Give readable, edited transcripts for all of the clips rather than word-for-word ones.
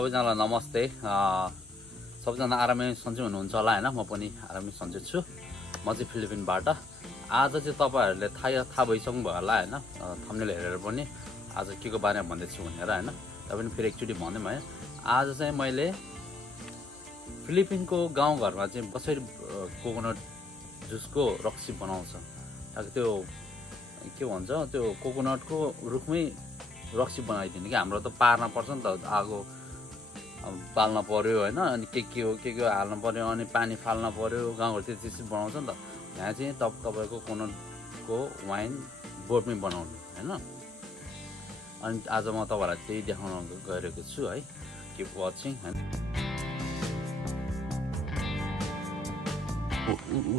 सबैजनालाई नमस्ते। सबैजना आरामै सन्चै हुनुहुन्छ होला हैन। म पनि आरामै सन्चै छु। म चाहिँ फिलिपिनबाट। आज चाहिँ तपाईहरुले थाहा भइसक्नु भयो होला हैन। थम्बनेल हेरेर पनि आज केको बारेमा भन्दैछु भनेर हैन। तपाईं फेरि एकचोटी भन्दै है। आज चाहिँ मैले फिलिपिनको गाउँघरमा चाहिँ कसरी कोकोनट जुसको रक्सी बनाउँछ। त्यो के भन्छ, त्यो कोकोनटको रुखमै रक्सी बनाइदिने कि हाम्रो त पार्न पर्छ नि त, आगो बाल्न पर्यो हैन, अनि के हो हाल्न पर्यो, अनि पानी फाल्न पर्यो। गाउँहरु त्यसरी बनाउँछ नि त। यहाँ चाहिँ तपाईको कोकोनटको वाइन बोर्डमै बनाउनु हैन। अनि आज म तपाईहरुलाई त्यही देखाउन गइरहेको छु है। किप वाचिङ हैन।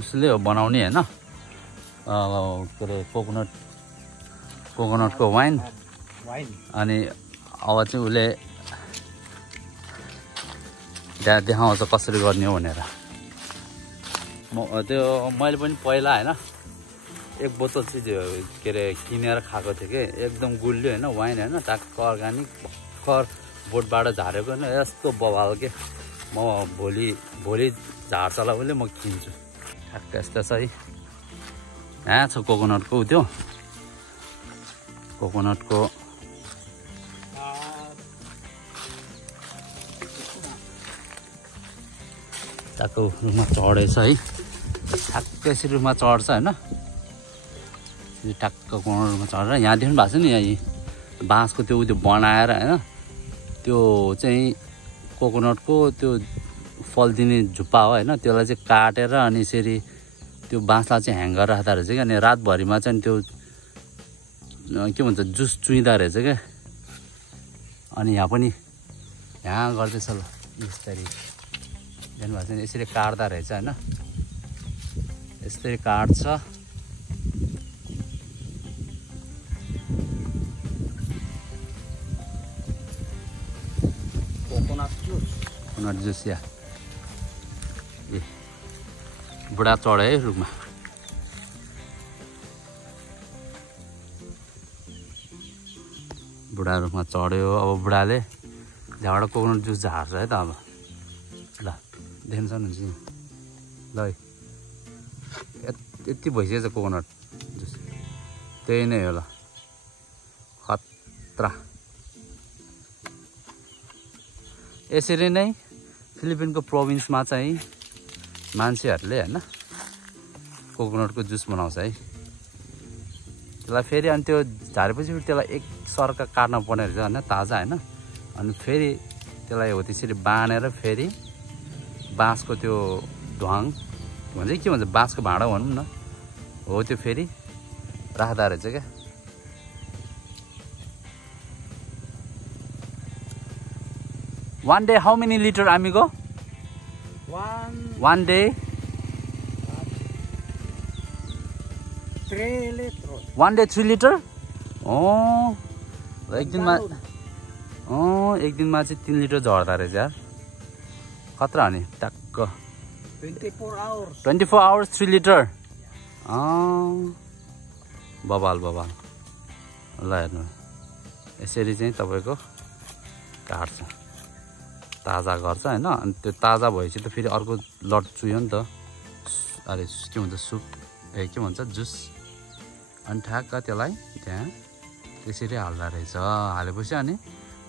उसले बनाउने हैन, के अरे कोकोनटको वाइन। अनि अब चाहिँ उसले देखाउँछ कसरी गर्ने हो भनेर। त्यो मैले पनि पहिला हैन एक बोतल चाहिँ के अरे किनेर खाएको थिएँ कि एकदम गुलियो हैन वाइन हैन, टक्क अर्गानिक भर्खर बोटबाट झारेको हैन, यस्तो बवाल के। म भोलि झार्छ होला उसले, म किन्छु। ठ्याक्क यस्तो छ है। यहाँ छ कोकोनटको त्यो कोकोनटको टाको रुखमा चढेछ है। ठ्याक्क यसरी रुखमा चढ्छ हैन। टक्क कोकोनटमा चढेर यहाँ देख्नु भएको छ नि, यहाँ बाँसको त्यो बनाएर हैन, त्यो चाहिँ कोकोनटको त्यो फल दिने झुप्पा हो हैन। त्यसलाई चाहिँ काटेर अनि यसरी त्यो बाँसलाई चाहिँ ह्याङ गरेर राख्दा रहेछ क्या। अनि रातभरिमा चाहिँ त्यो के भन्छ जुस चुइँदा रहेछ क्या। अनि यहाँ पनि यहाँ गर्दैछ ल यसरी देख्नु भएको छ नि, यसरी काट्दा रहेछ हैन। यसरी काट्छ। कोकोनट जुस या बुढा चढे है रुखमा। बुढा रुखमा चढ्यो। अब बुढाले त्यहाँबाट कोकोनट जुस झार्छ है त। अब ल देख्न सक्नुहुन्छ ल, यति भइसकेछ कोकोनट जुस। त्यही नै हो ल, खतरा। यसरी नै फिलिपिनको प्रोभिन्समा चाहिँ मान्छेहरूले हैन कोकोनटको जुस बनाउँछ है। त्यसलाई फेरि अनि त्यो झारेपछि फेरि त्यसलाई एक सर्का काट्न पर्ने रहेछ हैन, ताजा हैन। अनि फेरि त्यसलाई हो त्यसरी बाँधेर फेरि बाँसको त्यो ढ्वाङ भन्छ के भन्छ, बाँसको भाँडा भनौँ न हो, त्यो फेरि राख्दा रहेछ क्या। One day how many liter amigo? One day 3 liters. One day 3 liter? Oh, एक दिनमा चाहिँ 3 लिटर झर्दा रहेछ यार। खतरा नि टक्क। 24 hours. 24 hours 3 litre. बबाल ल हेर्नु, यसरी चाहिँ तपाईको काट्छ, ताजा गर्छ हैन। अनि त्यो ताजा भएपछि त फेरि अर्को लट चुयो नि त। अरे के भन्छ, सुप के भन्छ, जुस। अनि ठ्याक्क त्यसलाई त्यहाँ त्यसरी हाल्दा रहेछ। हालेपछि अनि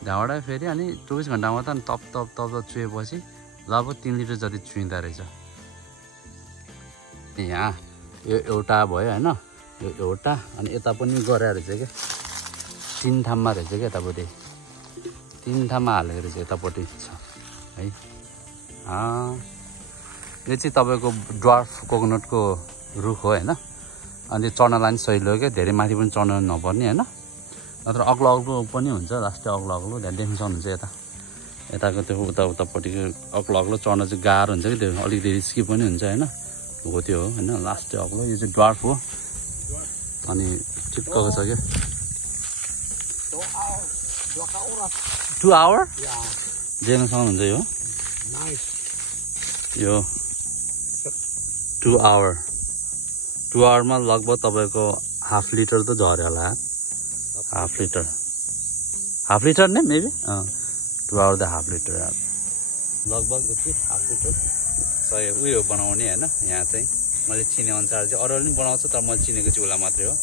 त्यहाँबाट फेरि अनि 24 घन्टामा त तप चुएपछि ल अब 3 लिटर जति चुइँदा रहेछ। यहाँ यो एउटा भयो हैन, यो एउटा। अनि यता पनि गरे रहेछ क्या, 3 ठाउँमा रहेछ क्या। यतापट्टि 3 ठाउँमा हालेको रहेछ, यतापट्टि छ है। यो चाहिँ तपाईँको ड्वार्फ कोकोनटको रुख हो हैन। अनि चढ्नलाई पनि सहिलो हो क्या, धेरै माथि पनि चढ्नु नपर्ने हैन। नत्र अग्लो पनि हुन्छ, लास्टै अग्लो त्यहाँ देख्न सक्नुहुन्छ। यताको त्यो उतापट्टिको अग्लो चढ्न चाहिँ गाह्रो हुन्छ कि, त्यो अलिकति रिस्की पनि हुन्छ हैन। हो त्यो हो हैन, लास्टै अग्लो। यो चाहिँ ड्वार्फ हो। अनि ठिक्कको छ क्या। 2 hours? देख्न सक्नुहुन्छ यो। यो 2 hours। 2 आवरमा लगभग तपाईको हाफ लिटर त झर्यो होला। हाफ लिटर नै maybe about the half liter लगभग यति हाफ लिटर सय उयो बनाउने हैन यहाँ चाहिँ मैले चिने अनुसार चाहिँ अरूले पनि बनाउँछ तर मैले चिनेको चुला मात्रै हो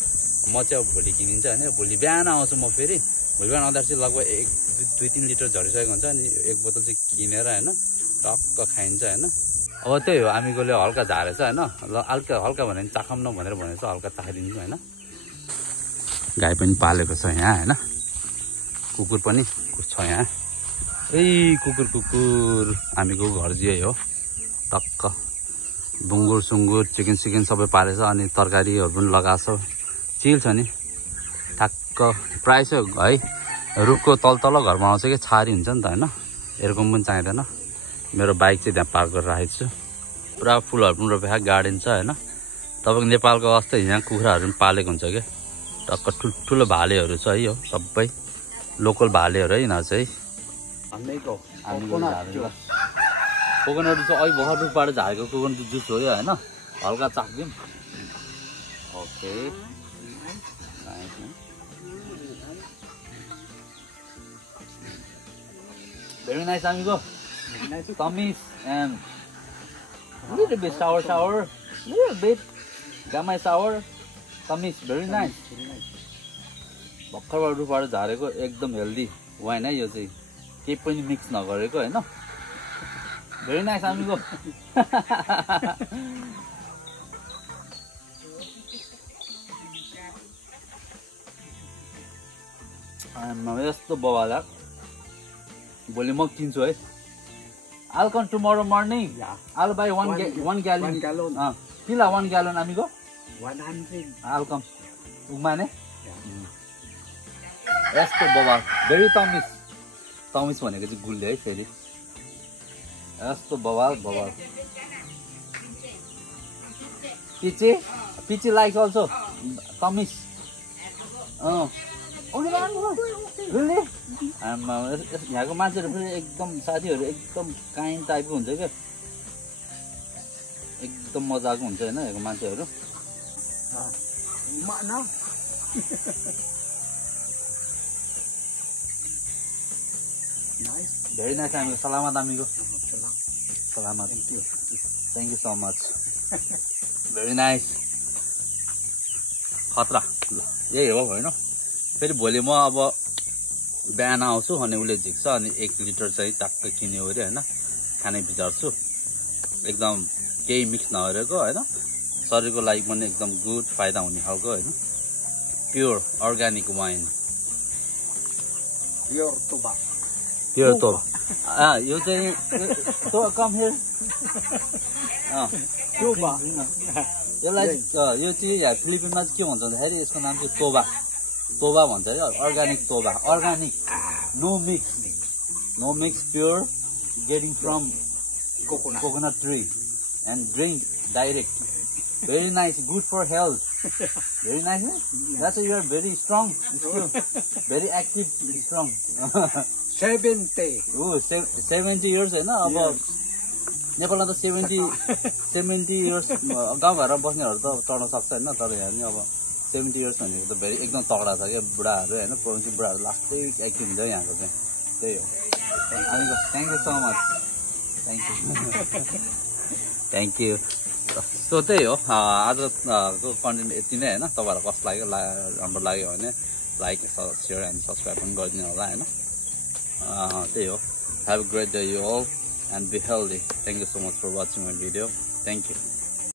म चाहिँ अब भोलि किनिन्छ हैन भोलि बिहान आउँछु म फेरि भोलि बिहान आउँदा चाहिँ लगभग 2-3 लिटर झरिसकेको हुन्छ अनि एक बोतल चाहिँ किनेर हैन टक्क खाइन्छ हैन अब त्यही हो हामीकोले हल्का झारेछ हैन ल हल्का हल्का भने चाखम न भनेर भनेछ हल्का चाखिदिन्छु हैन गाई पनि पालेको छ यहाँ हैन कुकुर पनि छ यहाँ ए कुकुर हामीको घर चाहिँ हो टक्क बुङ्गुर सुङ्गुर चिकन सिकन सबै पालेछ अनि तरकारीहरू पनि लगाएको छ चिल छ नि ठ्याक्क प्राय चाहिँ है रुखको तल घर बनाउँछ कि छारी हुन्छ नि त हैन एरकम पनि चाहिँदैन मेरो बाइक चाहिँ त्यहाँ पार्क गरेर राखेको छु पुरा फुलहरू पनि रोपेको गार्डन छ हैन तपाईँको नेपालको जस्तै यहाँ कुखुराहरू पनि पालेको हुन्छ कि टक्क ठुल्ठुलो भालेहरू छ है यो सबै लोकल भालेहरू है यिनीहरू चाहिँ कोकोनट जुस अहिले भर्खर रुखबाट झारेको कोकोनट जुस हो यो हैन हल्का चाख्दिउँ okay very nice amigo tummies and little bit sour little bit gamay sour tummies very nice भर्खरबाट रुखबाट झारेको एकदम हेल्दी वाइन है यो चाहिँ केही पनि मिक्स नगरेको हैन very nice amigo यस्तो बवाला भोलि म किन्छु है I'll come tomorrow morning. I'll buy one gallon. Pila 1 gallon amigo? 100. I'll come. Ugmane? यस्तो बवाल very तमिस भनेको चाहिँ गुल्ले है फेरि यस्तो बवाल पिची likes also तमिस really यहाँको मान्छेहरू फेरि एकदम साथीहरू एकदम काइन्ड टाइपको हुन्छ क्या एकदम मजाको हुन्छ हैन यहाँको मान्छेहरू Nice. Very nice amigo. Salamat amigo. Salamat. Thank you so much. Very nice. खतरा यही हो हैन फेरि भोलि म अब बिहान आउँछु अनि उले झिक्छ अनि 1 लिटर चाहिँ टक्क किन्यो अरे हैन खाने विचार छु एकदम केही मिक्स नगरेको हैन शरीरको लागि पनि एकदम गुड फाइदा हुने खालको हैन pure organic wine Pure toba. Pure toba. यो चाहिँ तो कम हियर Toba. यसलाई यो चाहिँ यहाँ फिलिपिनमा चाहिँ के भन्छ भन्दाखेरि यसको नाम चाहिँ तोबा भन्छ है अर्गानिक तोबा organic no mix pure getting from coconut tree and drink direct very nice good for health very nice that's why you are very strong very active strong 70. Oh 70 years हैन अब नेपालमा त 70 years गाउँघरमा बस्नेहरू त चढ्न सक्छ हैन तर यहाँ नि अब 70 years भनेको त भेरी एकदम तगडा छ क्या बुढाहरू हैन प्रोभिन्सको बुढाहरू लास्टै एक्टिभ हुन्छ यहाँको चाहिँ त्यही हो अनि thank you so much thank you so त्यही हो आजको कन्टेन्ट यति नै हैन तपाईहरुलाई कस्तो लाग्यो राम्रो लाग्यो भने लाइक शेयर एन्ड सब्स्क्राइब पनि गरिदिनु होला हैन त्यही हो have a great day you all and be healthy thank you so much for watching my video thank you